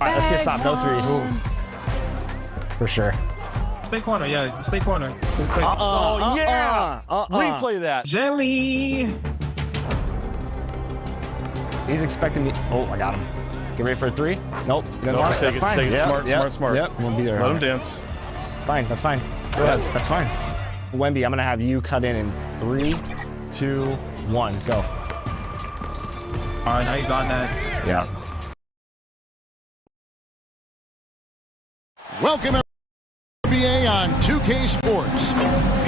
All right, let's get stopped. No threes. Ooh. For sure. Stay corner, yeah. Stay corner. Oh, yeah. Replay that. Jelly. He's expecting me. Oh, I got him. Get ready for a three. Nope. Just take it. Fine. Take it. Yep. Smart. Yep. Won't be there. Let him dance. It's fine. That's fine. Go ahead. That's fine. Wemby, I'm going to have you cut in 3, 2, 1. Go. All right, now he's on that. Yeah. Welcome, NBA on 2K Sports.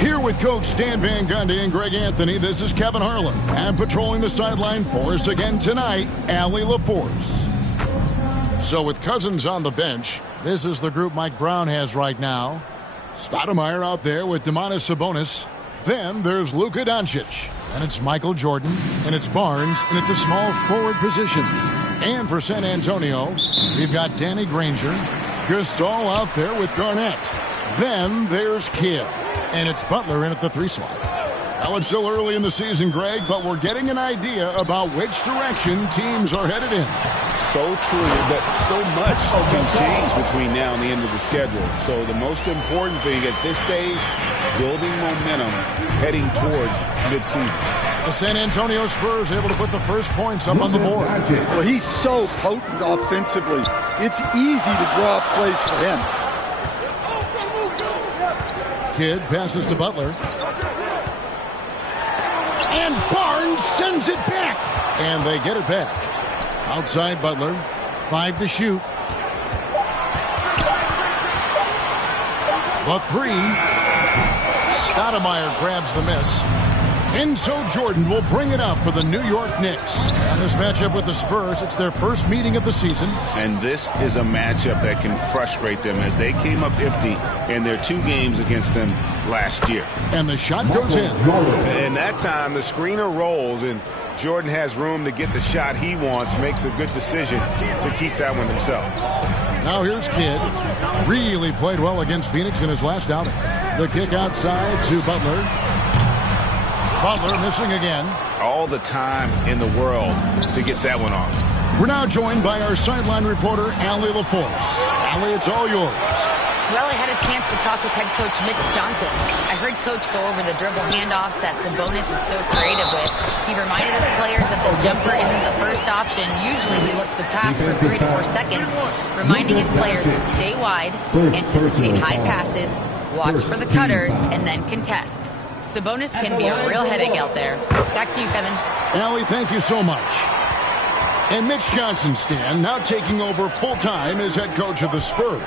Here with Coach Dan Van Gundy and Greg Anthony, this is Kevin Harlan. And patrolling the sideline for us again tonight, Allie LaForce. So with Cousins on the bench, this is the group Mike Brown has right now. Stoudemire out there with Domantas Sabonis. Then there's Luka Doncic. And it's Michael Jordan. And it's Barnes. And at the small forward position. And for San Antonio, we've got Danny Granger. Gasol out there with Garnett. Then there's Kidd. And it's Butler in at the 3 slot. Now it's still early in the season, Greg, but we're getting an idea about which direction teams are headed in. So true, but so much can change between now and the end of the schedule. So the most important thing at this stage, building momentum heading towards midseason. The San Antonio Spurs able to put the first points up on the board. Well, he's so potent offensively. It's easy to draw up plays for him. Kidd passes to Butler. And Barnes sends it back. And they get it back. Outside Butler. 5 to shoot. The 3. Stoudemire grabs the miss. And so Jordan will bring it up for the New York Knicks. And this matchup with the Spurs, it's their first meeting of the season. And this is a matchup that can frustrate them as they came up empty in their 2 games against them last year. And the shot goes in. And that time the screener rolls and Jordan has room to get the shot he wants, makes a good decision to keep that one himself. Now here's Kidd. Really played well against Phoenix in his last outing. The kick outside to Butler. Butler missing again. All the time in the world to get that one off. We're now joined by our sideline reporter, Allie LaForce. Allie, it's all yours. Well, I had a chance to talk with head coach Mitch Johnson. I heard coach go over the dribble handoffs that Sabonis is so creative with. He reminded his players that the jumper isn't the first option. Usually he looks to pass for 3 to 4 seconds, reminding his players to stay wide, anticipate high passes, watch for the cutters, and then contest. Sabonis can be a real headache out there. Back to you, Kevin. Allie, thank you so much. And Mitch Johnson, Stan, now taking over full-time as head coach of the Spurs.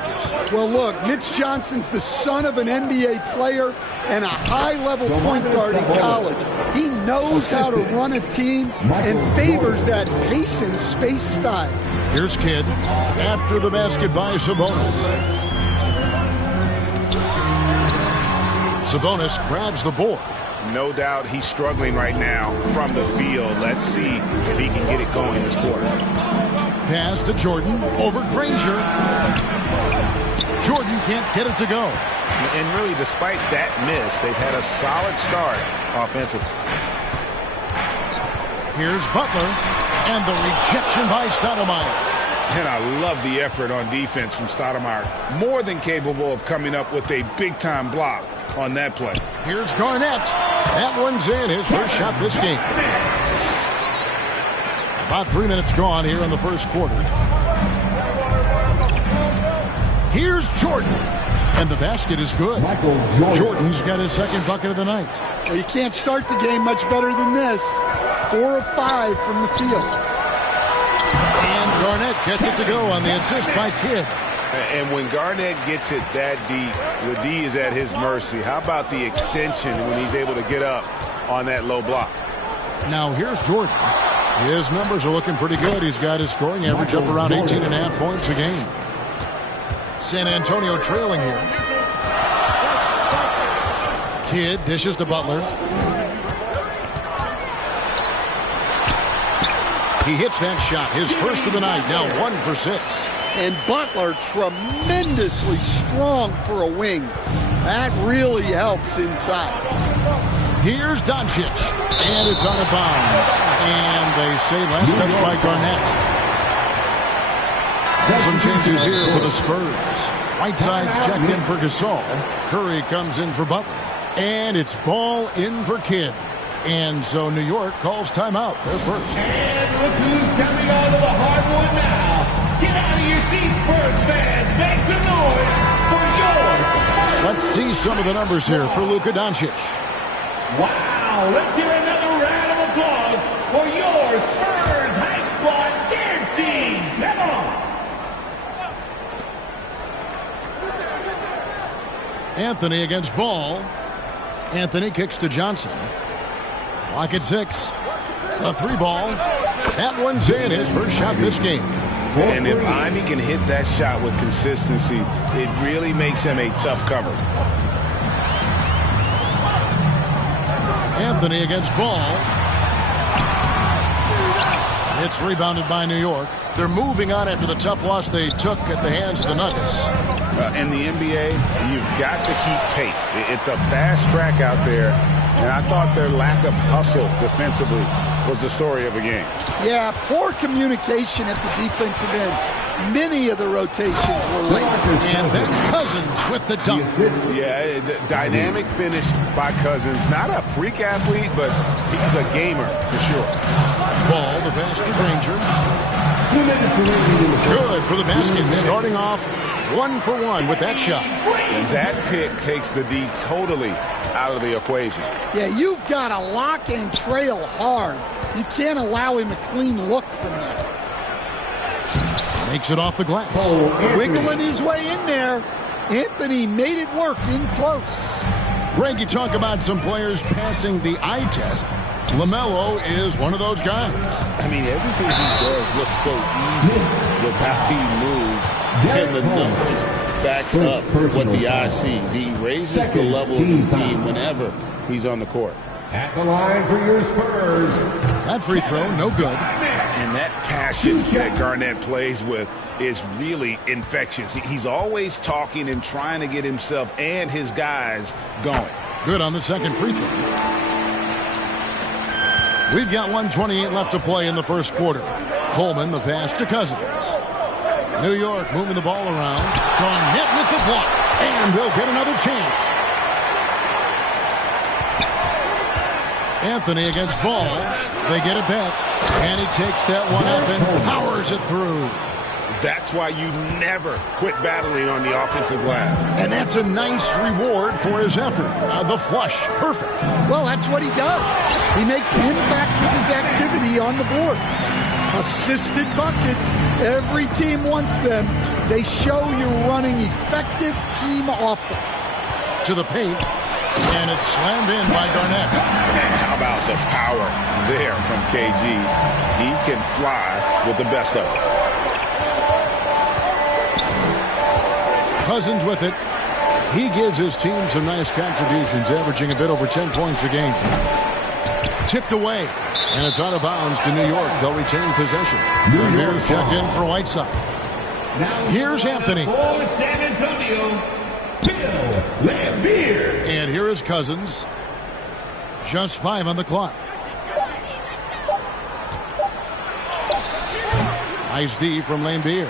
Well, look, Mitch Johnson's the son of an NBA player and a high-level point guard in college. He knows how to run a team and favors that pace and space style. Here's Kidd after the basket by Sabonis. Sabonis grabs the board. No doubt he's struggling right now from the field. Let's see if he can get it going this quarter. Pass to Jordan over Granger. Jordan can't get it to go. And really, despite that miss, they've had a solid start offensively. Here's Butler. And the rejection by Stoudemire. And I love the effort on defense from Stoudemire. More than capable of coming up with a big-time block on that play. Here's Garnett. That one's in. His first shot this game. About 3 minutes gone here in the first quarter. Here's Jordan. And the basket is good. Jordan's got his second bucket of the night. Well, you can't start the game much better than this. 4 of 5 from the field. And Garnett gets it to go on the assist by Kidd. And when Garnett gets it that deep, the D is at his mercy. How about the extension when he's able to get up on that low block? Now here's Jordan. His numbers are looking pretty good. He's got his scoring average up around 18.5 points a game. San Antonio trailing here. Kidd dishes to Butler. He hits that shot, his first of the night, now 1 for 6. And Butler tremendously strong for a wing. That really helps inside. Here's Doncic. And it's out of bounds. And they say last touch by Garnett. Some changes here for the Spurs. Whiteside's checked in for Gasol. Curry comes in for Butler. And it's ball in for Kidd. And so New York calls timeout. They're first. And look who's coming onto the hardwood now. Get out of your seats, Spurs fans. Make some noise for yours. Let's see some of the numbers here for Luka Doncic. Wow, let's hear another round of applause for your Spurs Hype Squad dance team. Come on. Anthony against Ball. Anthony kicks to Johnson. Clock at 6. A 3-ball. That one's in. His first shot this game. And if Ivy can hit that shot with consistency, it really makes him a tough cover. Anthony against Ball. It's rebounded by New York. They're moving on after the tough loss they took at the hands of the Nuggets. In the NBA, you've got to keep pace. It's a fast track out there, and I thought their lack of hustle defensively was the story of the game. Yeah, poor communication at the defensive end. Many of the rotations were late. And then Cousins with the dunk. Yeah, dynamic finish by Cousins. Not a freak athlete, but he's a gamer for sure. Ball, the pass to Granger. Good for the basket. Starting off 1 for 1 with that shot. And that pick takes the D totally out of the equation. Yeah, you've got to lock and trail hard. You can't allow him a clean look from there. Makes it off the glass. Wiggling his way in there. Anthony made it work in close. Greg, you talk about some players passing the eye test. LaMelo is one of those guys. I mean, everything he does looks so easy with how he moves. And the numbers back up what the eye sees. He raises the level of his team whenever he's on the court. At the line for your Spurs. That free throw, no good. And that passion that Garnett plays with is really infectious. He's always talking and trying to get himself and his guys going. Good on the second free throw. We've got 1:28 left to play in the first quarter. Coleman, the pass to Cousins. New York moving the ball around. Garnett with the block. And they'll get another chance. Anthony against Ball. They get it back. And he takes that one up and powers it through. That's why you never quit battling on the offensive glass. And that's a nice reward for his effort. The flush, perfect. Well, that's what he does. He makes an impact with his activity on the board. Assisted buckets. Every team wants them. They show you're running effective team offense. To the paint. And it's slammed in by Garnett. How about the power there from KG? He can fly with the best of it. Cousins with it. He gives his team some nice contributions, averaging a bit over 10 points a game. Tipped away, and it's out of bounds to New York. They'll retain possession. Lambeer's checked in for Whiteside. Here's Anthony. For San Antonio, Bill Lambeer. And here is Cousins. Just 5 on the clock. Nice D from Lambeer.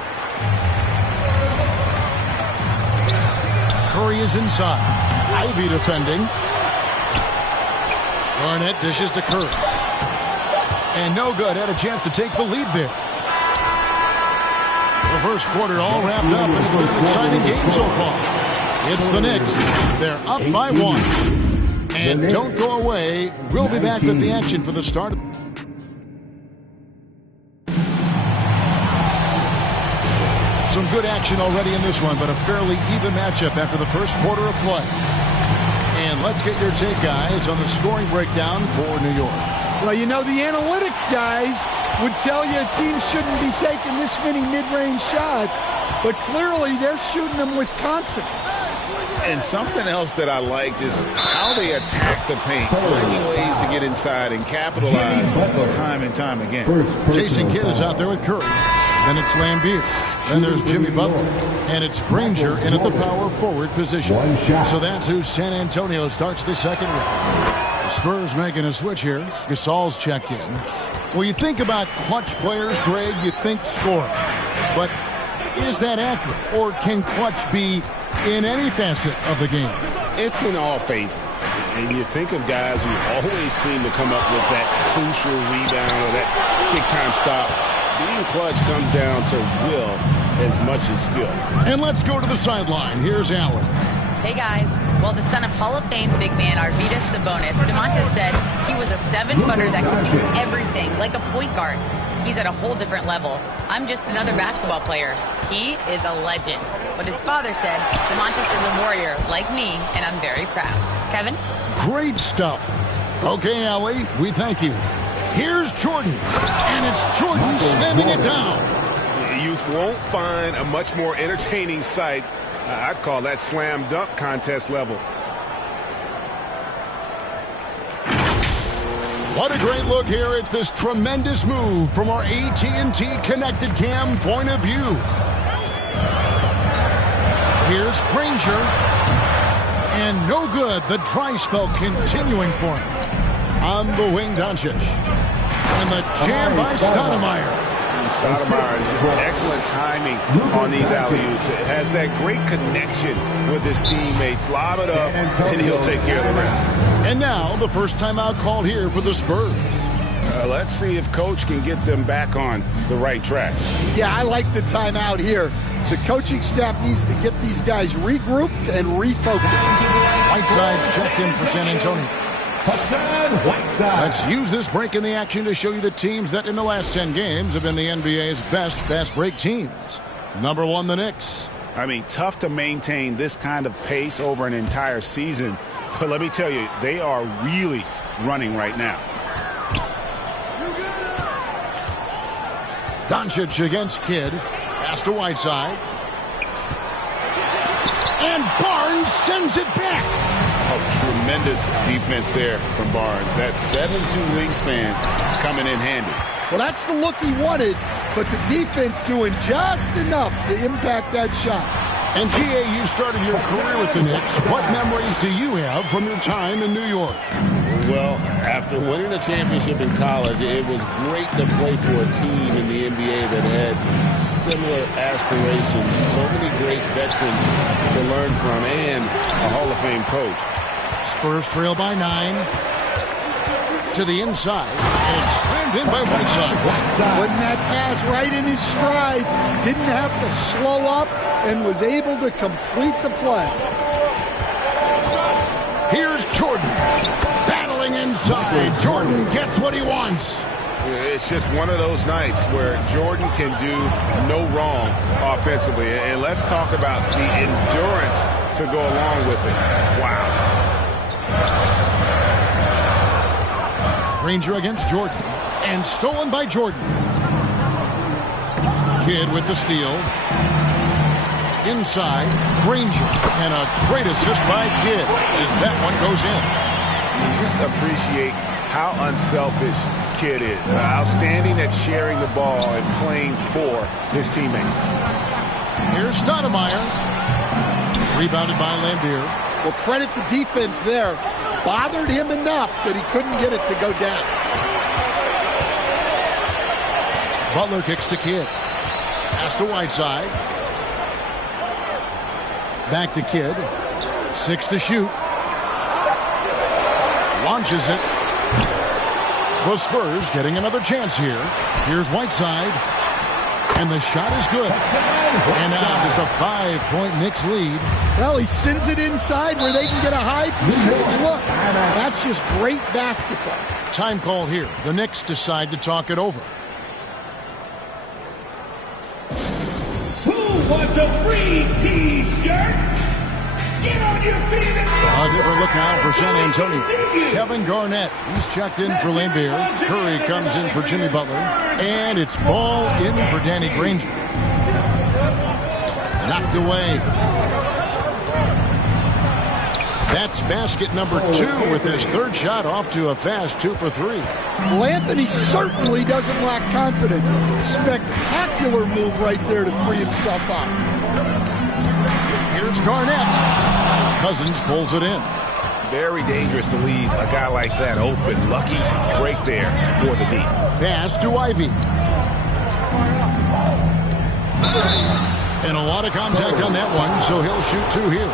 Curry is inside. Ivy defending. Garnett dishes to Curry. And no good. Had a chance to take the lead there. The first quarter all wrapped up, and it's been an exciting game so far. It's the Knicks. They're up by 1. And don't go away. We'll be back with the action for the start. Some good action already in this one, but a fairly even matchup after the first quarter of play. And let's get your take, guys, on the scoring breakdown for New York. Well, you know, the analytics guys would tell you a team shouldn't be taking this many mid-range shots, but clearly they're shooting them with confidence. And something else that I liked is how they attack the paint, finding ways to get inside and capitalize time and time again. Jason Kidd is out there with Curry. Then it's Lambeer. Then there's Jimmy Butler. And it's Granger in at the power forward position. So that's who San Antonio starts the second round. Spurs making a switch here. Gasol's checked in. Well, you think about clutch players, Greg, you think scoring. But is that accurate? Or can clutch be in any facet of the game? It's in all phases. And you think of guys who always seem to come up with that crucial rebound or that big-time stop. Being clutch comes down to will as much as skill. And let's go to the sideline. Here's Allen. Hey, guys. Well, the son of Hall of Fame big man Arvydas Sabonis, DeMontis said he was a 7-footer that could do everything, like a point guard. He's at a whole different level. I'm just another basketball player. He is a legend. But his father said, DeMontis is a warrior like me, and I'm very proud. Kevin? Great stuff. Okay, Allie, we thank you. Here's Jordan, and it's Jordan slamming it down. You won't find a much more entertaining sight. I'd call that slam dunk contest level. What a great look here at this tremendous move from our AT&T Connected Cam point of view. Here's Granger. And no good. The dry spell continuing for him. On the wing, Doncic. And the jam by Stoudemire. Stoudemire, just excellent timing on these alley-oops. It has that great connection with his teammates. Lob it up, and he'll take care of the rest. And now, the first timeout called here for the Spurs. Let's see if Coach can get them back on the right track. Yeah, I like the timeout here. The coaching staff needs to get these guys regrouped and refocused. Whiteside's checked in for San Antonio. Let's use this break in the action to show you the teams that in the last 10 games have been the NBA's best fast break teams. Number 1, the Knicks. I mean, tough to maintain this kind of pace over an entire season. But let me tell you, they are really running right now. Doncic against Kidd. Pass to Whiteside. And Barnes sends it back. Oh, tremendous defense there from Barnes. That 7'2" wingspan coming in handy. Well, that's the look he wanted, but the defense doing just enough to impact that shot. And G.A., you started your career with the Knicks. What memories do you have from your time in New York? Well, after winning a championship in college, it was great to play for a team in the NBA that had similar aspirations. So many great veterans to learn from and a Hall of Fame coach. Spurs trail by 9. To the inside. And it's slammed in by Whiteside. Putting that pass right in his stride. Didn't have to slow up and was able to complete the play. Here's Jordan. Battling inside. Jordan gets what he wants. It's just one of those nights where Jordan can do no wrong offensively. And let's talk about the endurance to go along with it. Wow. Granger against Jordan. And stolen by Jordan. Kidd with the steal. Inside, Granger. And a great assist by Kidd as that one goes in. Just appreciate how unselfish Kidd is. Outstanding at sharing the ball and playing for his teammates. Here's Stoudemire. Rebounded by Lambeer. Well, credit the defense there. Bothered him enough that he couldn't get it to go down. Butler kicks to Kidd. Pass to Whiteside. Back to Kidd. 6 to shoot. Launches it. The Spurs getting another chance here. Here's Whiteside. And the shot is good. And now just a 5-point Knicks lead. Well, he sends it inside where they can get a high percentage look. That's just great basketball. Time called here. The Knicks decide to talk it over. Who wants a free T-shirt? Get on your feet and A different look now for San Antonio. Kevin Garnett, he's checked in for Lambeer. Curry comes in for Jimmy Butler. And it's ball in for Danny Granger. Knocked away. That's basket number 2 with his third shot off to a fast 2 for 3. Well, Anthony certainly doesn't lack confidence. Spectacular move right there to free himself out. Here's Garnett. Cousins pulls it in. Very dangerous to leave a guy like that open. Lucky break there for the D. Pass to Ivy. And a lot of contact on that one, so he'll shoot 2 here.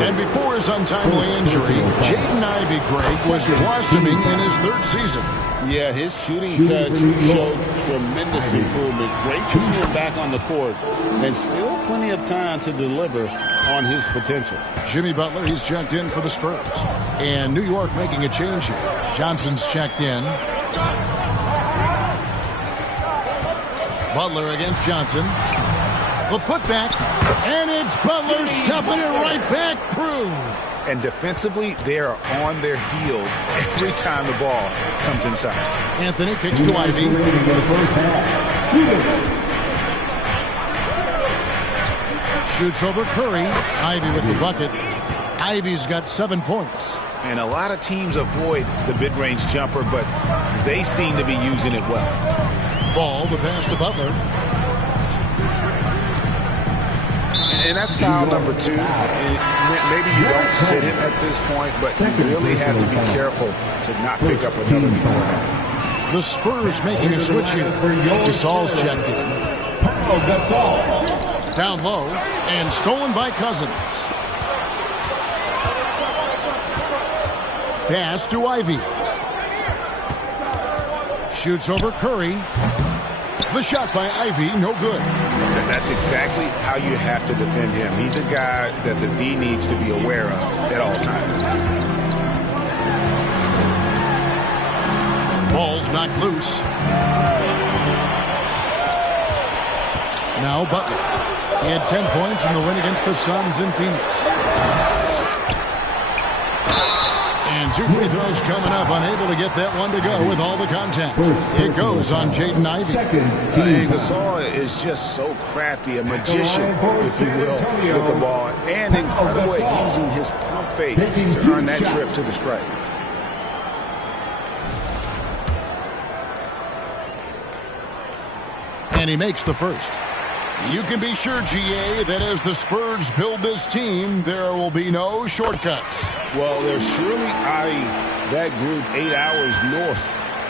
And before his untimely injury, Jaden Ivey, Greg, was blossoming in his 3rd season. Yeah, his shooting touch showed tremendous improvement. Great to see him back on the court, and still plenty of time to deliver on his potential. Jimmy Butler, he's checked in for the Spurs. And New York making a change here. Johnson's checked in. Butler against Johnson. The putback, and it's Butler stuffing it right back through. And defensively, they are on their heels every time the ball comes inside. Anthony kicks to Ivy. Shoots over Curry. Ivy with the bucket. Ivy's got 7 points. And a lot of teams avoid the mid-range jumper, but they seem to be using it well. Ball, the pass to Butler. And that's foul number 2. And maybe you don't sit him at this point, but you really have to be careful to not pick up another before that. The Spurs making a switch here. Gasol's checked in. Down low and stolen by Cousins. Pass to Ivy. Shoots over Curry. The shot by Ivy, no good. That's exactly how you have to defend him. He's a guy that the D needs to be aware of at all times. Ball's knocked loose. Now Butler. He had 10 points in the win against the Suns in Phoenix. And 2 free throws coming up, unable to get that one to go with all the contact. It goes on Jaden Ivey. Gasol is just so crafty, a magician, if you will, with the ball, and incredible at using his pump fake to earn that trip to the stripe. And he makes the first. You can be sure, GA, that as the Spurs build this team, there will be no shortcuts. Well, they're surely eyeing that group 8 hours north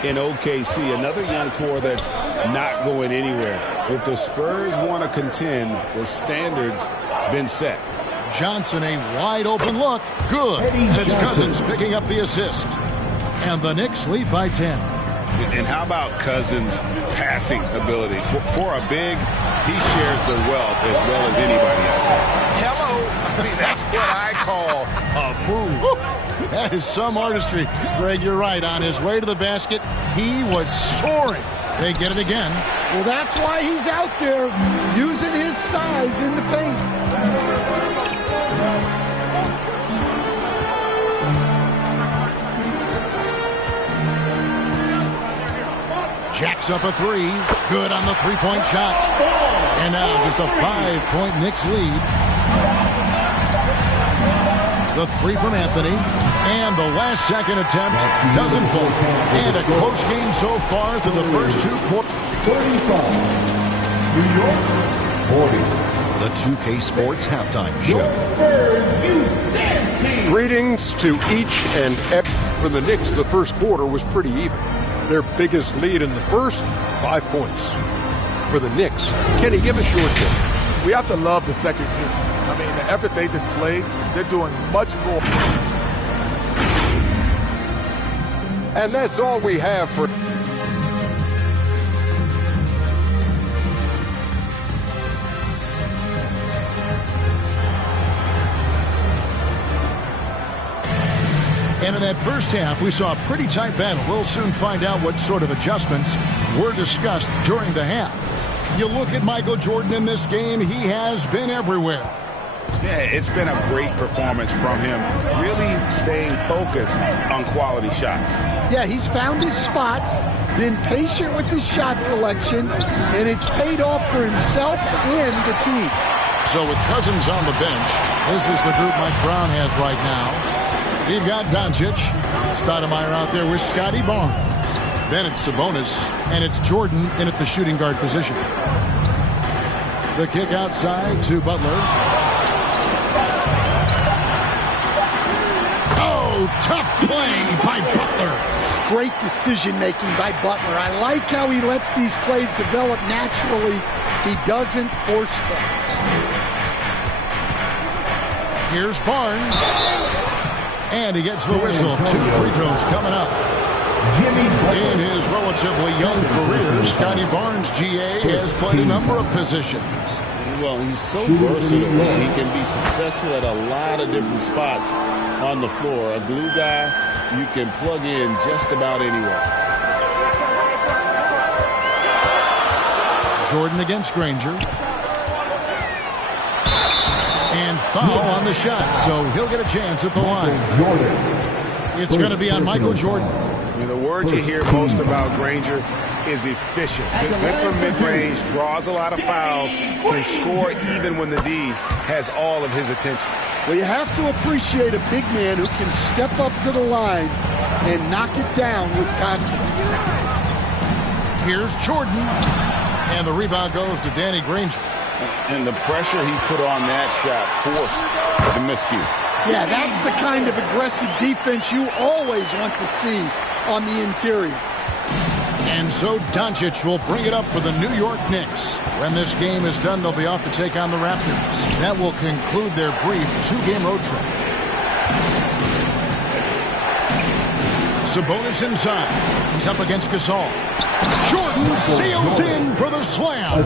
in OKC. Another young core that's not going anywhere. If the Spurs want to contend, the standard's been set. Johnson, a wide open look. Good. And it's Cousins picking up the assist. And the Knicks lead by 10. And how about Cousins' passing ability? For a big, he shares the wealth as well as anybody out there. Hello. I mean, that's what I call a move. That is some artistry. Greg, you're right. On his way to the basket, he was soaring. They get it again. Well, that's why he's out there using his size in the paint. Jacks up a 3. Good on the 3-point shot. And now just a 5-point Knicks lead. The 3 from Anthony. And the last second attempt doesn't fall. And a close game so far through the first 2 quarters. 35. New York, 40. The 2K Sports Halftime Show. Greetings to each and every. For the Knicks, the first quarter was pretty even. Their biggest lead in the first, 5 points. For the Knicks, Kenny, give us your take. We have to love the second unit. I mean, the effort they displayed, they're doing much more. And that's all we have for. And in that first half, we saw a pretty tight battle. We'll soon find out what sort of adjustments were discussed during the half. You look at Michael Jordan in this game, he has been everywhere. Yeah, it's been a great performance from him, really staying focused on quality shots. Yeah, he's found his spots, been patient with his shot selection, and it's paid off for himself and the team. So with Cousins on the bench, this is the group Mike Brown has right now. You've got Doncic, Stoudemire out there with Scotty Barnes. Then it's Sabonis, and it's Jordan in at the shooting guard position. The kick outside to Butler. Oh, Oh, tough play by Butler. Great decision-making by Butler. I like how he lets these plays develop naturally. He doesn't force things. Here's Barnes. And he gets the whistle. 2 free throws coming up. In his relatively young career, Scotty Barnes, GA, has played a number of positions. Well, he's so versatile. He can be successful at a lot of different spots on the floor. A glue guy you can plug in just about anywhere. Jordan against Granger. And foul on the shot, so he'll get a chance at the line. It's going to be on Michael Jordan. The word you hear most about Granger is efficient. Good from mid-range, draws a lot of fouls, can score even when the D has all of his attention. Well, you have to appreciate a big man who can step up to the line and knock it down with confidence. Here's Jordan. And the rebound goes to Danny Granger. And the pressure he put on that shot forced the miscue. Yeah, that's the kind of aggressive defense you always want to see on the interior. And so Doncic will bring it up for the New York Knicks. When this game is done, they'll be off to take on the Raptors. That will conclude their brief 2-game road trip. Sabonis inside. He's up against Gasol. Jordan seals in for the slam.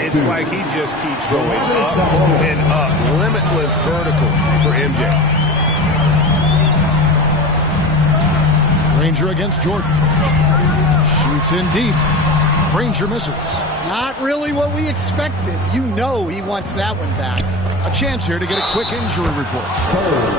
It's like he just keeps going up and up. Limitless vertical for MJ. Granger against Jordan. Shoots in deep. Granger misses. Not really what we expected. You know he wants that one back. A chance here to get a quick injury report.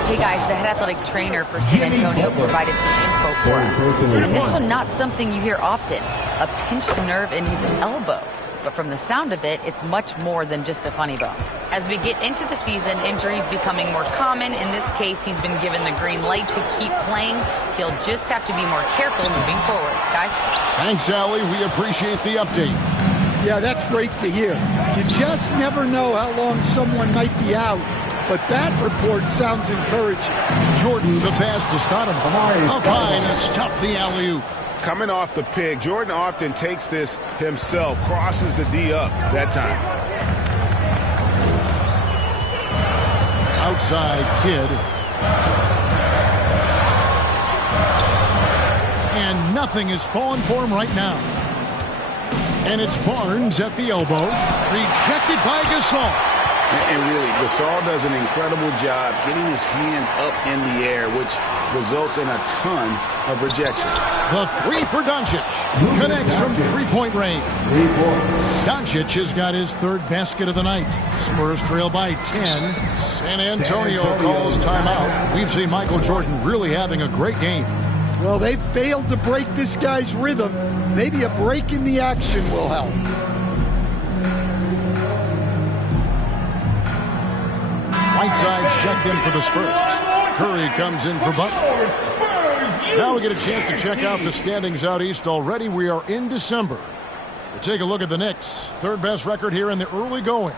Hey guys, the head athletic trainer for San Antonio provided some info for us. And this one, not something you hear often. A pinched nerve in his elbow. But from the sound of it, it's much more than just a funny bone. As we get into the season, injuries becoming more common. In this case, he's been given the green light to keep playing. He'll just have to be more careful moving forward. Guys? Thanks, Allie. We appreciate the update. Yeah, that's great to hear. You just never know how long someone might be out, but that report sounds encouraging. Jordan, the pass to Stoudemire. Up high to stuff the alley-oop. Coming off the pick, Jordan often takes this himself, crosses the D up that time. Outside Kidd. And nothing is falling for him right now. And it's Barnes at the elbow. Rejected by Gasol. And really, Gasol does an incredible job getting his hands up in the air, which results in a ton of rejection. The three for Doncic. Connects from three-point range. Doncic has got his third basket of the night. Spurs trail by 10. San Antonio calls timeout. We've seen Michael Jordan really having a great game. Well, they've failed to break this guy's rhythm. Maybe a break in the action will help. Whiteside's checked in for the Spurs. Curry comes in for Butler. Now we get a chance to check out the standings out east already. We are in December. We'll take a look at the Knicks. Third best record here in the early going.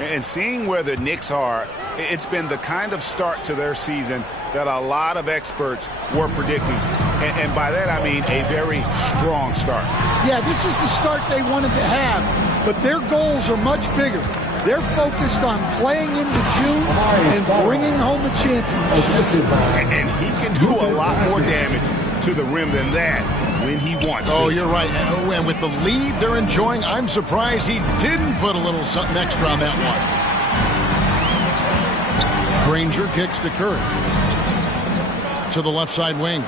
And seeing where the Knicks are, it's been the kind of start to their season that a lot of experts were predicting. And by that, I mean a very strong start. Yeah, this is the start they wanted to have, but their goals are much bigger. They're focused on playing into June and bringing home a championship. And he can do a lot more damage to the rim than that when he wants to. Oh, you're right. And with the lead they're enjoying, I'm surprised he didn't put a little something extra on that one. Granger kicks to Curry. To the left side wing.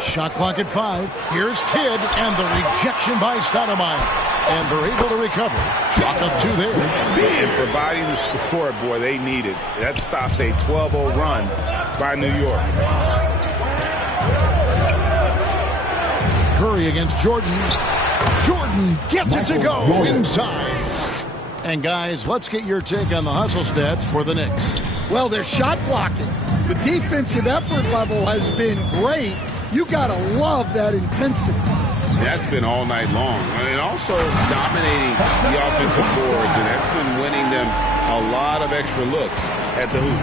Shot clock at 5. Here's Kidd, and the rejection by Stoudemire. And they're able to recover. Chalk up 2 there. And providing the score, boy, they need it. That stops a 12-0 run by New York. Curry against Jordan. Jordan gets it to go inside. And guys, let's get your take on the hustle stats for the Knicks. Well, they're shot blocking. The defensive effort level has been great. You gotta love that intensity. That's been all night long. And also dominating the offensive boards, and that's been winning them a lot of extra looks at the hoop.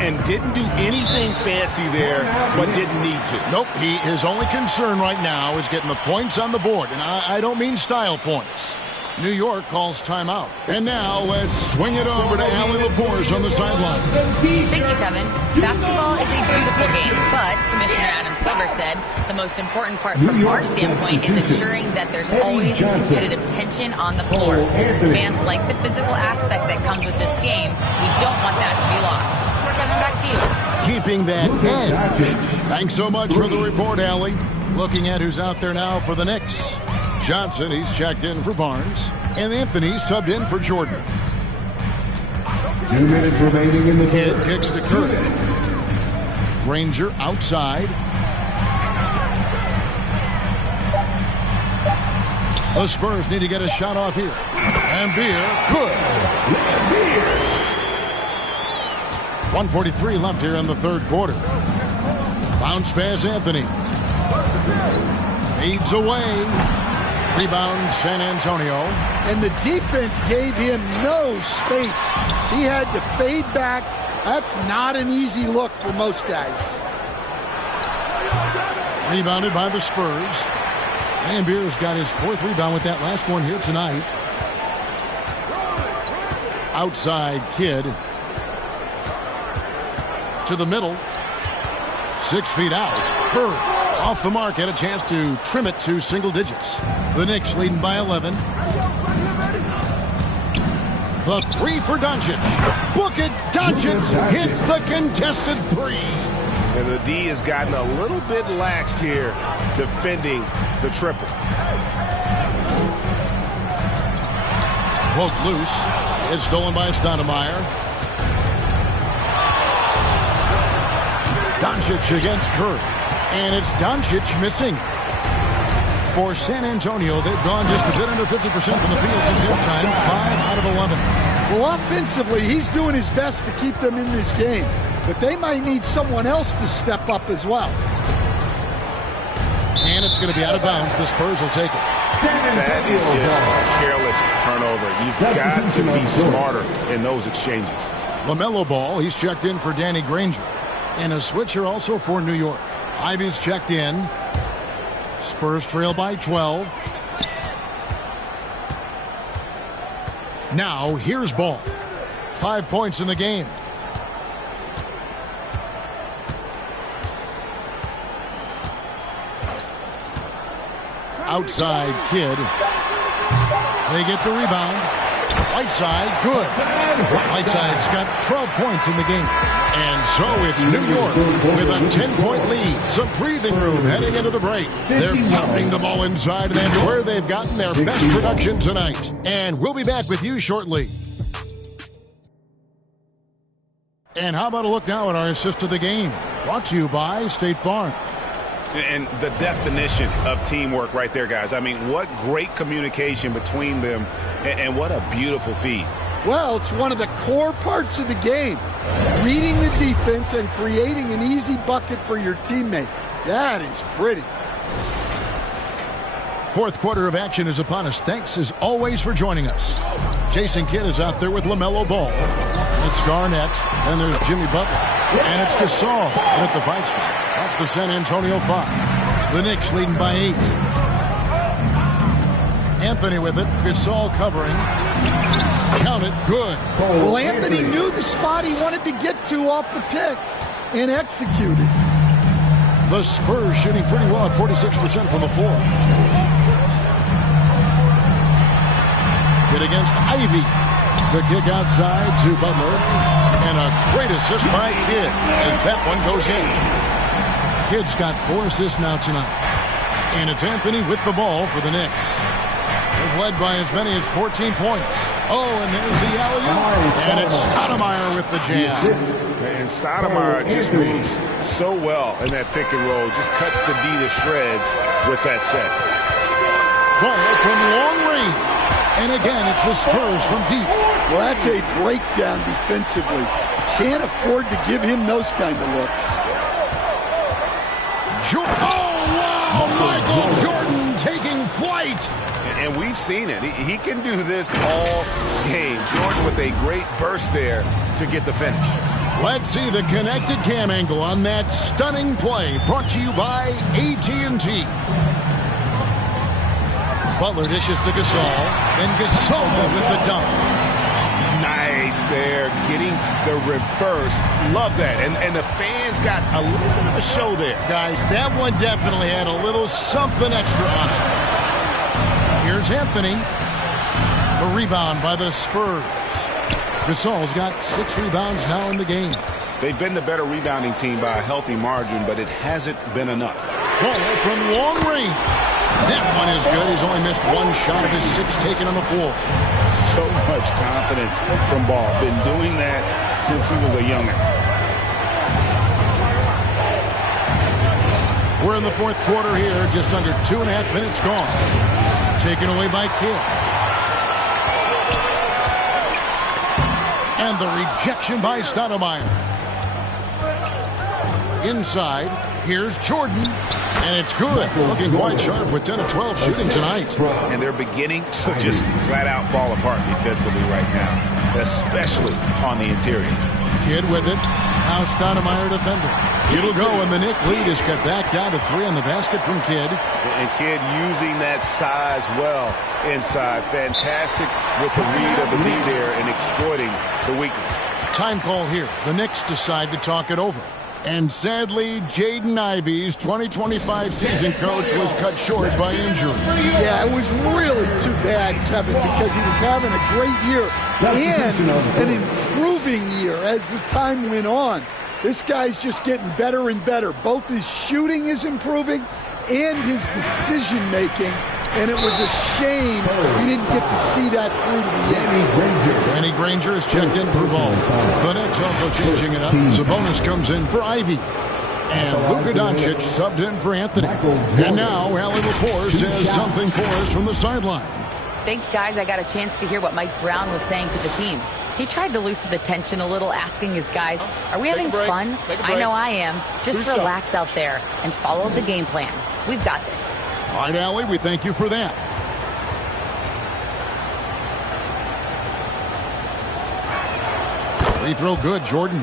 and didn't do anything fancy there, but didn't need to. Nope, his only concern right now is getting the points on the board, and I don't mean style points. New York calls timeout. And now let's swing it over to Allie LaForce on the sideline. Thank you, Kevin. Basketball is a beautiful game, but Commissioner Adam Silver said the most important part from our standpoint is ensuring that there's always competitive tension on the floor. Fans like the physical aspect that comes with this game. We don't want that to be lost. Kevin, back to you. Keeping that edge. Thanks so much for the report, Allie. Looking at who's out there now for the Knicks. Johnson, he's checked in for Barnes. And Anthony subbed in for Jordan. 2 minutes remaining in the Kid kicks to Curry. Granger outside. The Spurs need to get a shot off here. And Beer, good. 1:43 left here in the third quarter. Bounce pass, Anthony. Fades away. Rebound, San Antonio. And the defense gave him no space. He had to fade back. That's not an easy look for most guys. Rebounded by the Spurs. And Beer's got his 4th rebound with that last one here tonight. Outside Kid. To the middle. 6 feet out. Curry. Off the mark, had a chance to trim it to single digits. The Knicks leading by 11. The 3 for Doncic. Book it, Doncic hits the contested 3. And the D has gotten a little bit laxed here defending the triple. Poked loose. It's stolen by Stoudemire. Doncic against Curry. And it's Doncic missing. For San Antonio, they've gone just a bit under 50% from the field since halftime. 5 out of 11. Well, offensively, he's doing his best to keep them in this game. But they might need someone else to step up as well. And it's going to be out of bounds. The Spurs will take it. That is just a careless turnover. You've got to be smarter in those exchanges. LaMelo Ball, he's checked in for Danny Granger. And a switcher also for New York. Ivy's checked in. Spurs trail by 12. Now, here's Ball. 5 points in the game. Outside Kid. They get the rebound. Whiteside, good. Whiteside's got 12 points in the game. And so it's New York with a 10-point lead. Some breathing room heading into the break. They're pounding the ball inside, and that's where they've gotten their best production tonight. And we'll be back with you shortly. And how about a look now at our assist to the game? Brought to you by State Farm. And the definition of teamwork right there, guys. I mean, what great communication between them, and what a beautiful feed. Well, it's one of the core parts of the game. Reading the defense and creating an easy bucket for your teammate. That is pretty. Fourth quarter of action is upon us. Thanks, as always, for joining us. Jason Kidd is out there with LaMelo Ball. It's Garnett, and there's Jimmy Butler. And it's Gasol at the 5 spot. That's the San Antonio 5. The Knicks leading by 8. Anthony with it. Gasol covering. Count it. Good. Well, Anthony knew the spot he wanted to get to off the pick and executed. The Spurs shooting pretty well at 46% from the floor. Kid against Ivy. The kick outside to Butler. And a great assist by Kidd as that one goes in. Kidd's got 4 assists now tonight. And it's Anthony with the ball for the Knicks. They've led by as many as 14 points. Oh, and there's the alley-oop. And it's Stoudemire with the jam. And Stoudemire just moves so well in that pick and roll. Just cuts the D to shreds with that set. Ball from long range. And again, it's the Spurs from deep. Well, that's a breakdown defensively. Can't afford to give him those kind of looks. Oh, wow! Michael Jordan taking flight. And we've seen it. He can do this all game. Jordan with a great burst there to get the finish. Let's see the connected cam angle on that stunning play, brought to you by AT&T. Butler dishes to Gasol, and Gasol with the dunk. Nice there, getting the reverse. Love that. And the fans got a little bit of a show there. Guys, that one definitely had a little something extra on it. Here's Anthony. A rebound by the Spurs. Gasol's got 6 rebounds now in the game. They've been the better rebounding team by a healthy margin, but it hasn't been enough. Ball from long range. That one is good. He's only missed 1 shot of his 6 taken on the floor. So much confidence from Ball. Been doing that since he was a youngin'. We're in the 4th quarter here. Just under 2.5 minutes gone. Taken away by Kidd. And the rejection by Stoudemire. Inside, here's Jordan. And it's good. Looking quite sharp with 10 of 12 shooting tonight. And they're beginning to just flat out fall apart defensively right now, especially on the interior. Kidd with it. Now Stoudemire defender. It'll go, and the Knicks lead is cut back down to 3 on the basket from Kidd. And Kidd using that size well inside. Fantastic with the read of the D there and exploiting the weakness. Time call here. The Knicks decide to talk it over. And sadly, Jaden Ivey's 2025 season coach was cut short by injury. Yeah, it was really too bad, Kevin, because he was having a great year and an improving year as the time went on. This guy's just getting better and better. Both his shooting is improving and his decision-making, and it was a shame he didn't get to see that through to the end. Danny Granger is checked in for Ball. The Knicks also changing it up. Sabonis comes in for Ivey. And Luka Doncic subbed in for Anthony. And now Allie LaForce says something for us from the sideline. Thanks, guys. I got a chance to hear what Mike Brown was saying to the team. He tried to loosen the tension a little, asking his guys, are we having fun? I know I am. Just relax out there and follow the game plan. We've got this. All right, Allie, we thank you for that. Free throw good, Jordan.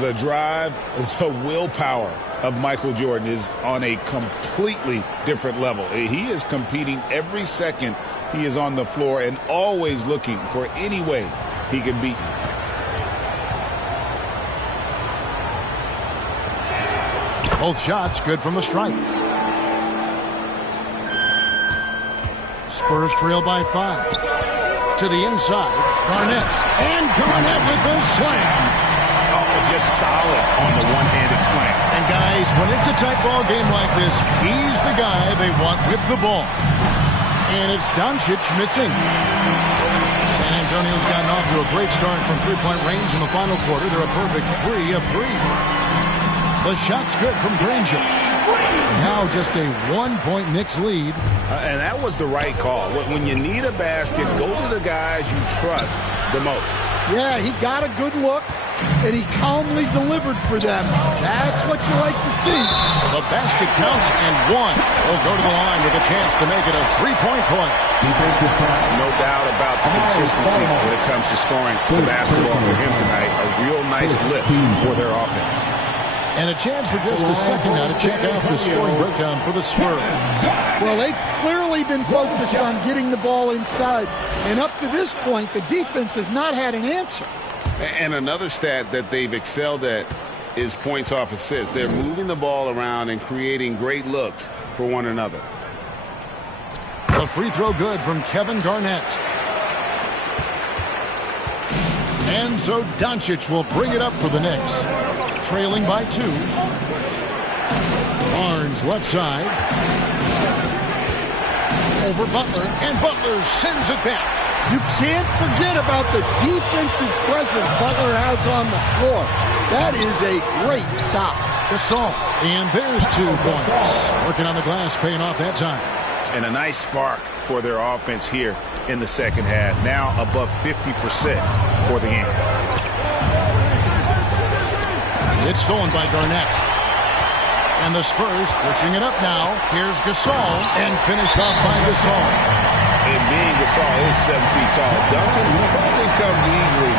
The drive, the willpower of Michael Jordan is on a completely different level. He is competing every second he is on the floor and always looking for any way he can beat you. Both shots good from the stripe. Spurs trail by 5. To the inside, Garnett. And Garnett with the slam. Oh, just solid on the one-handed slam. And guys, when it's a tight ball game like this, he's the guy they want with the ball. And it's Doncic missing. San Antonio's gotten off to a great start from three-point range in the final quarter. They're a perfect 3 of 3. The shot's good from Granger. Now just a 1-point Knicks lead. And that was the right call. When you need a basket, go to the guys you trust the most. Yeah, he got a good look, and he calmly delivered for them. That's what you like to see. The basket counts and 1. He'll go to the line with a chance to make it a 3-point play. No doubt about the consistency when it comes to scoring the basketball for him tonight. A real nice lift for their offense. And a chance for just a second now to check out the scoring breakdown for the Spurs. Well, they've clearly been focused on getting the ball inside. And up to this point, the defense has not had an answer. And another stat that they've excelled at is points off assists. They're moving the ball around and creating great looks for one another. The free throw good from Kevin Garnett. And so Doncic will bring it up for the Knicks. Trailing by 2. Barnes left side. Over Butler, and Butler sends it back. You can't forget about the defensive presence Butler has on the floor. That is a great stop. Gasol, and there's 2 points. Working on the glass, paying off that time. And a nice spark for their offense here in the second half. Now above 50% for the game. It's stolen by Garnett. And the Spurs pushing it up now. Here's Gasol, and finished off by Gasol. And being Gasol is 7 feet tall. Duncan probably comes easily.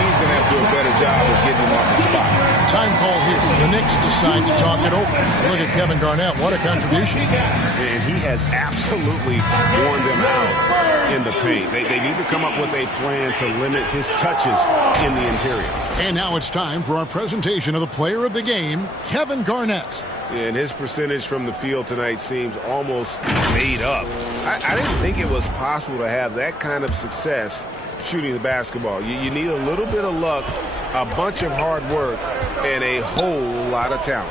He's going to have to do a better job of getting him off the spot. Time call here. The Knicks decide to talk it over. Look at Kevin Garnett. What a contribution. And he has absolutely worn them out in the paint. They need to come up with a plan to limit his touches in the interior. And now it's time for our presentation of the player of the game, Kevin Garnett. And his percentage from the field tonight seems almost made up. I didn't think it was possible to have that kind of success shooting the basketball. You need a little bit of luck, a bunch of hard work, and a whole lot of talent.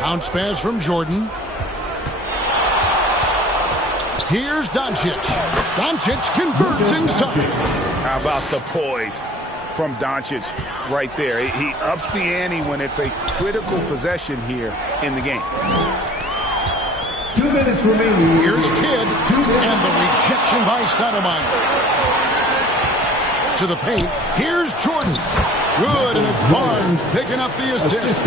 Bounce pass from Jordan. Here's Doncic. Doncic converts inside. How about the poise from Doncic right there? He ups the ante when it's a critical possession here in the game. 2 minutes remaining. Here's Kidd, and the rejection by Stoudemire. To the paint. Here's Jordan. Good, and it's Barnes picking up the assist.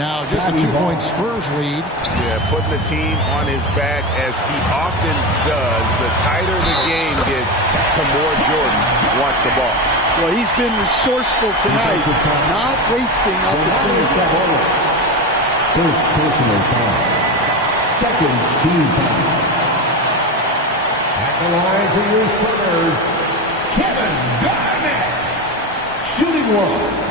Now just a 2-point Spurs lead. Yeah, putting the team on his back as he often does. The tighter the game gets, the more Jordan wants the ball. Well, he's been resourceful tonight, not wasting opportunities. First personal foul. Second team foul. At the line for your Spurs, Kevin Garnett. Shooting one.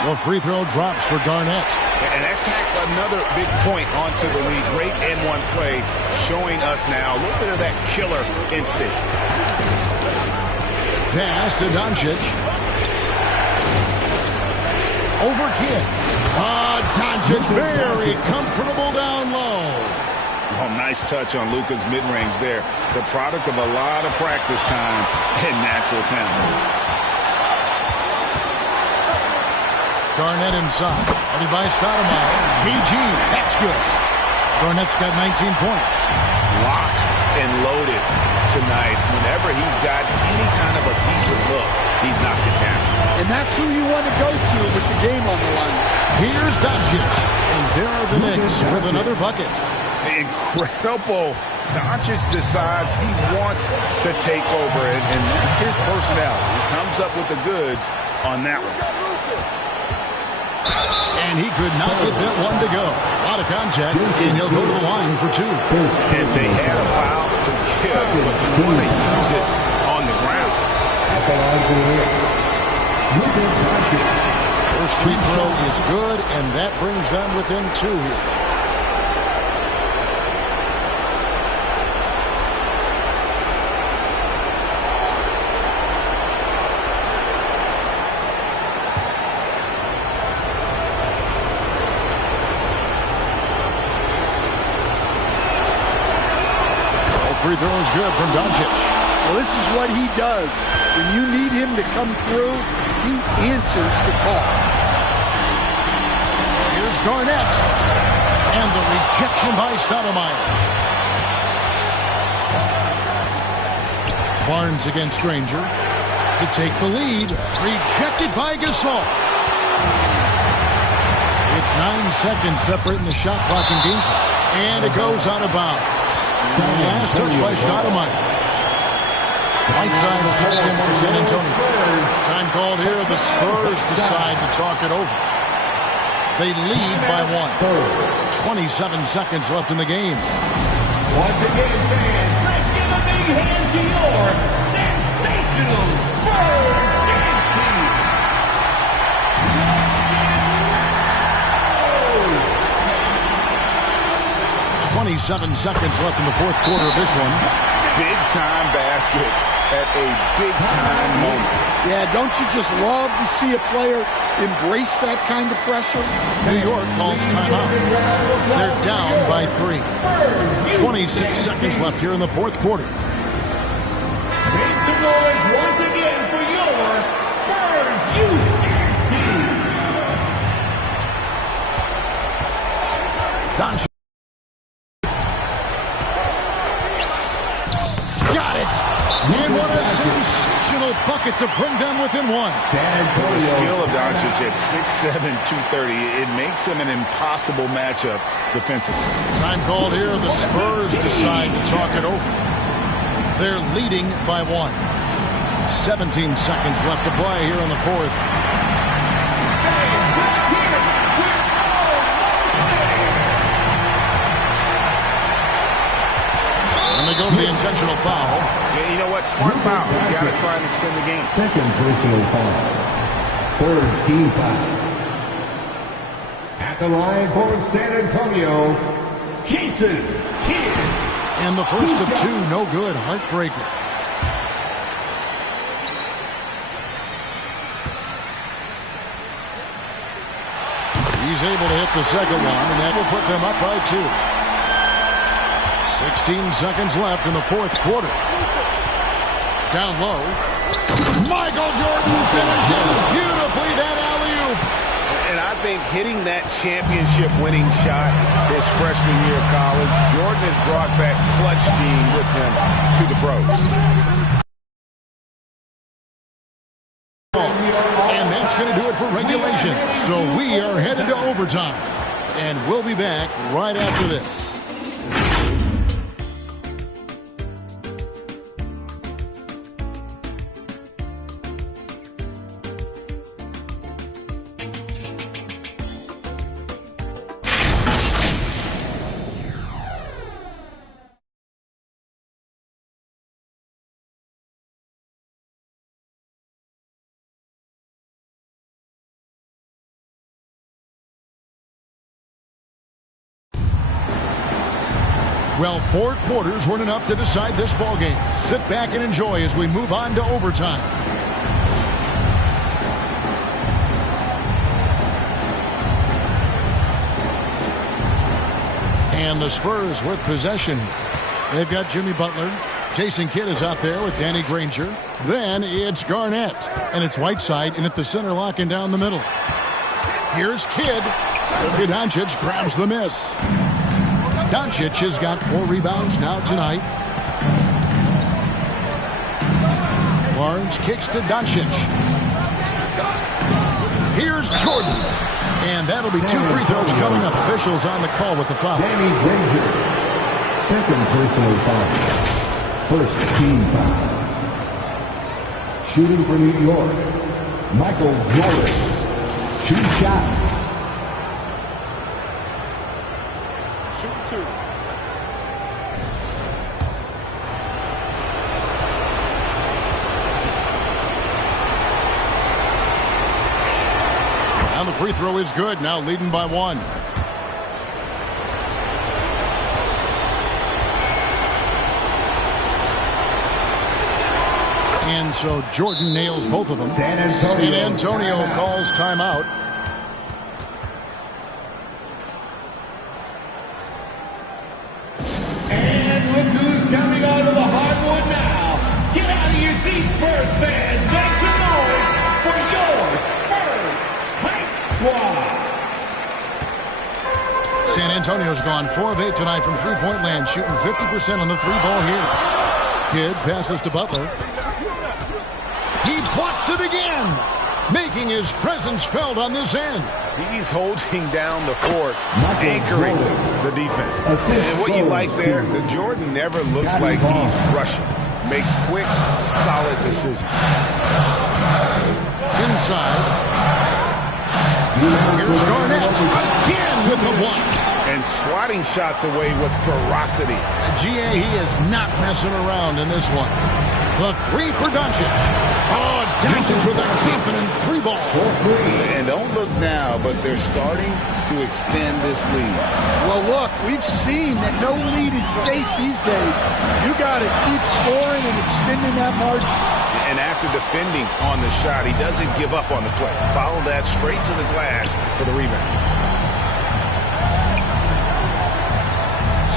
The free throw drops for Garnett. And that tacks another big point onto the lead. Great N1 play showing us now a little bit of that killer instinct. Pass to Doncic. Over Kidd. Doncic very comfortable down low. Oh, nice touch on Luka's mid-range there. The product of a lot of practice time and natural talent. Garnett inside. Ready by Stoudemire. KG. That's good. Garnett's got 19 points. Locked and loaded tonight. Whenever he's got any kind of a decent look, he's knocked it down. And that's who you want to go to with the game on the line. Here's Doncic. And there are the Knicks with another bucket. Incredible. Doncic decides he wants to take over, and that's his personality. He comes up with the goods on that one. And he could not get that one to go. A lot of contact, and he'll go to the line for two. And they had a foul to kill, but you want to use it on the ground. At the line for the Knicks, Luka Doncic. First free throw is good, and that brings them within two here. Free throw is good from Doncic. Well, this is what he does. When you need him to come through, he answers the call. Here's Garnett. And the rejection by Stoudemire. Barnes against Granger to take the lead. Rejected by Gasol. It's 9 seconds separating the shot clock and game clock. And it goes out of bounds. Last touch by Stoudemire. Whiteside's checked in for San Antonio. Time called here. The Spurs decide to talk it over. They lead by 1. 27 seconds left in the game. Once again, fans, let's give a big hand to your sensational Spurs dance team. 27 seconds left in the fourth quarter of this one. Big-time basket at a big-time moment. Yeah, don't you just love to see a player embrace that kind of pressure? New York calls timeout. They're down by 3. 26 seconds left here in the fourth quarter. Make some noise once again for your Spurs Youth Dance Team. Doncic. Got it. And what a sensation. additional bucket to bring them within one. The skill of Doncic at 6'7", 230, it makes him an impossible matchup defensively. Time called here. The Spurs decide to talk it over. They're leading by 1. 17 seconds left to play here in the fourth. And they go to the intentional foul. Yeah, you know what? Smart foul. You got to try and extend the game. Second personal foul. Third team foul. At the line for San Antonio, Jason Kidd. And the first of 2, no good. Heartbreaker. He's able to hit the second one, and that will put them up by 2. 16 seconds left in the fourth quarter. Down low. Michael Jordan finishes beautifully that alley-oop. And I think hitting that championship-winning shot his freshman year of college, Jordan has brought that clutch gene with him to the pros. And that's going to do it for regulation. So we are headed to overtime. And we'll be back right after this. Well, 4 quarters weren't enough to decide this ballgame. Sit back and enjoy as we move on to overtime. And the Spurs with possession. They've got Jimmy Butler. Jason Kidd is out there with Danny Granger. Then it's Garnett. And it's Whiteside in at the center, locking down the middle. Here's Kidd. Doncic grabs the miss. Doncic has got 4 rebounds now tonight. Barnes kicks to Doncic. Here's Jordan. And that'll be 2 free throws coming up. Officials on the call with the foul. Danny Granger. Second personal foul. First team foul. Shooting for New York, Michael Jordan. 2 shots. Now the free throw is good. Now leading by 1. And so Jordan nails both of them. San Antonio calls timeout. And look who's coming onto the hardwood now. Get out of your seats, Spurs fans. Make some noise for your Spurs Hype Squad. San Antonio's gone 4 of 8 tonight from three-point land, shooting 50% on the 3-ball here. Kidd passes to Butler. He blocks it again, making his presence felt on this end. He's holding down the fort, anchoring the defense. And what you like there, the Jordan never looks like he's rushing. Makes quick, solid decisions. Inside. Here's Garnett again with the block. And swatting shots away with ferocity. GA, he is not messing around in this one. The 3 for Doncic. Oh, Doncic with a confident 3-ball. And don't look now, but they're starting to extend this lead. Well, look, we've seen that no lead is safe these days. You got to keep scoring and extending that margin. And after defending on the shot, he doesn't give up on the play. Follow that straight to the glass for the rebound.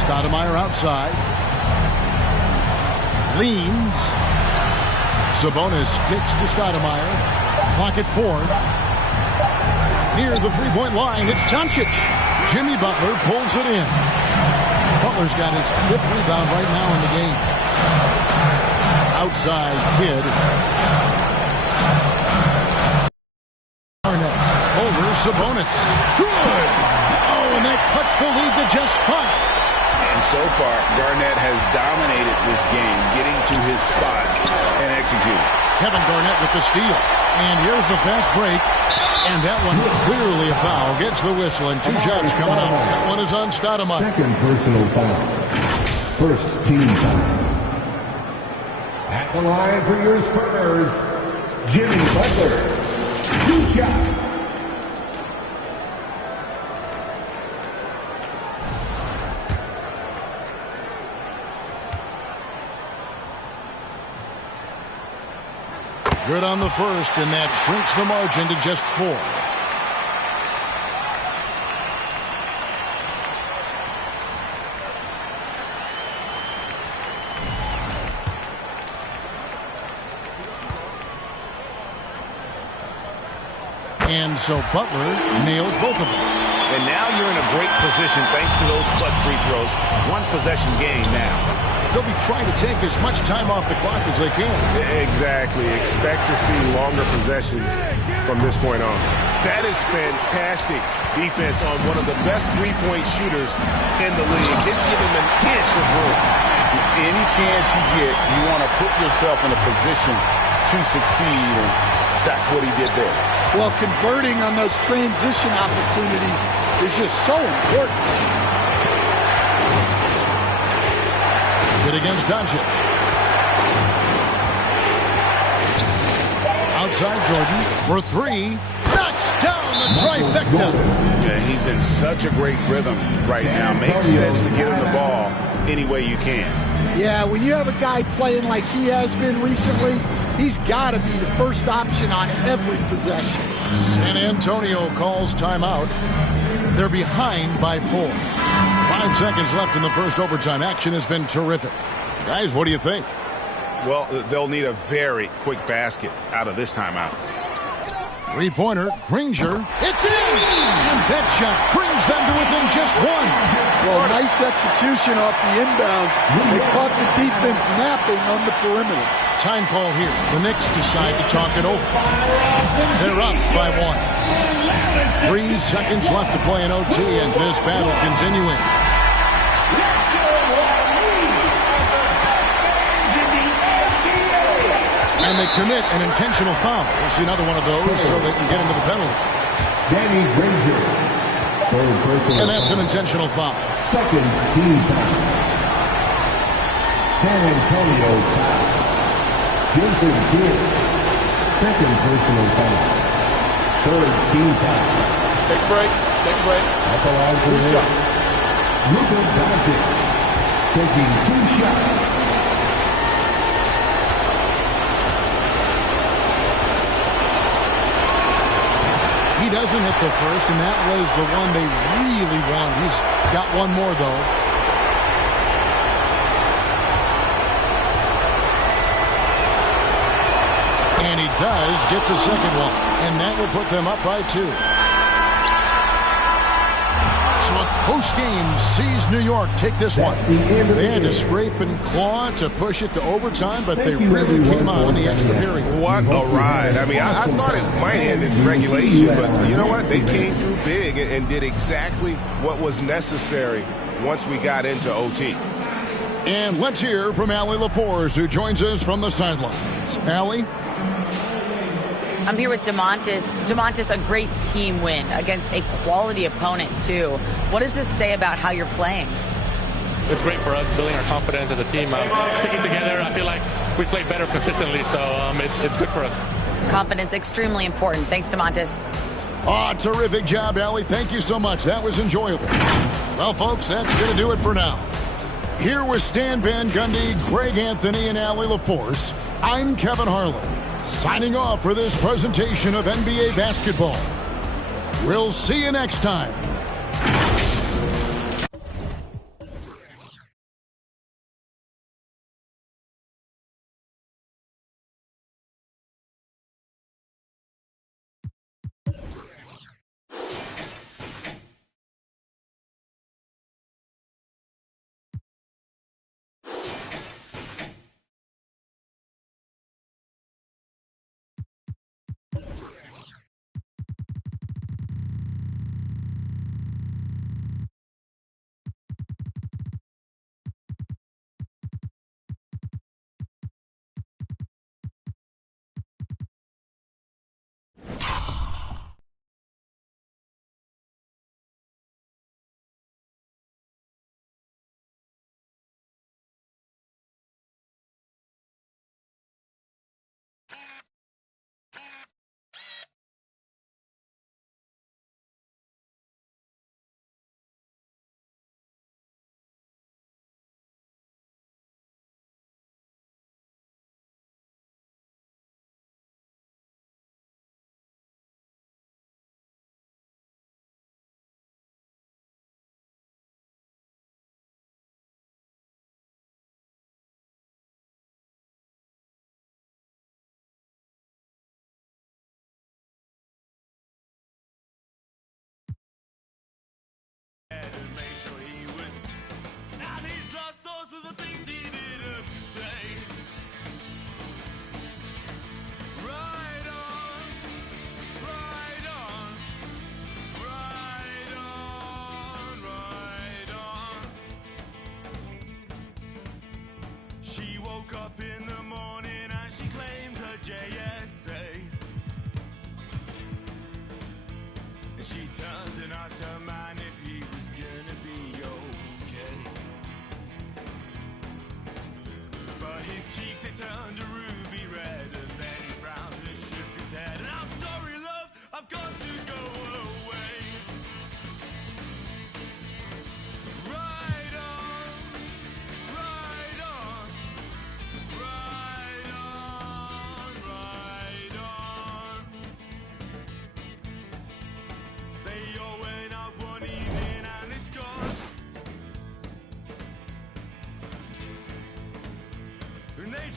Stoudemire outside. Leans. Sabonis kicks to Stoudemire. Clock at 4. Near the 3-point line, it's Doncic. Jimmy Butler pulls it in. Butler's got his 5th rebound right now in the game. outside kid. Garnett over Sabonis. Good! Oh, and that cuts the lead to just 5. And so far, Garnett has dominated this game, getting to his spots and executing. Kevin Garnett with the steal. And here's the fast break. And that one clearly a foul. Gets the whistle, and 2 shots coming up. That one is on Stoudemire. Second personal foul. First team foul. At the line for your Spurs, Jimmy Butler. 2 shots. Good on the first, and that shrinks the margin to just 4. And so Butler nails both of them. And now you're in a great position thanks to those clutch free throws. 1 possession game now. They'll be trying to take as much time off the clock as they can. Exactly. Expect to see longer possessions from this point on. That is fantastic defense on one of the best three-point shooters in the league. Didn't give him an inch of room. Any chance you get, you want to put yourself in a position to succeed, and that's what he did there. Well, converting on those transition opportunities is just so important. Good against Doncic. Outside Jordan for 3. Knocks down the trifecta. Yeah, he's in such a great rhythm right now. Makes sense to get him the ball any way you can. Yeah, when you have a guy playing like he has been recently, he's got to be the first option on every possession. San Antonio calls timeout. They're behind by 4. 5 seconds left in the first overtime. Action has been terrific. Guys, what do you think? Well, they'll need a very quick basket out of this timeout. 3-pointer, Granger. It's in! And that shot brings them to within just 1. Well, nice execution off the inbounds. They caught the defense napping on the perimeter. Time call here. The Knicks decide to talk it over. They're up by 1. 3 seconds left to play in OT, and this battle continuing. And they commit an intentional foul. We'll see another one of those so they can get into the penalty. Danny Granger. Third personal And that's an intentional foul. Second team foul. San Antonio foul. Jason Kidd. Second personal foul. Third team foul. Take a break. Take a break. At the line for 2 shots. Luka Doncic taking 2 shots. He doesn't hit the first, and that was the one they really wanted. He's got one more, though. And he does get the second one, and that will put them up by 2. So a close game sees New York take this one. They had to scrape and claw to push it to overtime, but they really came out in the extra period. What a ride. I mean, I thought it might end in regulation, but you know what? They came through big and did exactly what was necessary once we got into OT. And let's hear from Allie LaForce, who joins us from the sidelines. Allie? I'm here with DeMontis. DeMontis, a great team win against a quality opponent, too. What does this say about how you're playing? It's great for us, building our confidence as a team. Sticking together, I feel like we play better consistently, so it's good for us. Confidence, extremely important. Thanks, DeMontis. Oh, terrific job, Allie. Thank you so much. That was enjoyable. Well, folks, that's going to do it for now. Here with Stan Van Gundy, Greg Anthony, and Allie LaForce, I'm Kevin Harlan, signing off for this presentation of NBA basketball. We'll see you next time.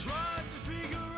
tried to figure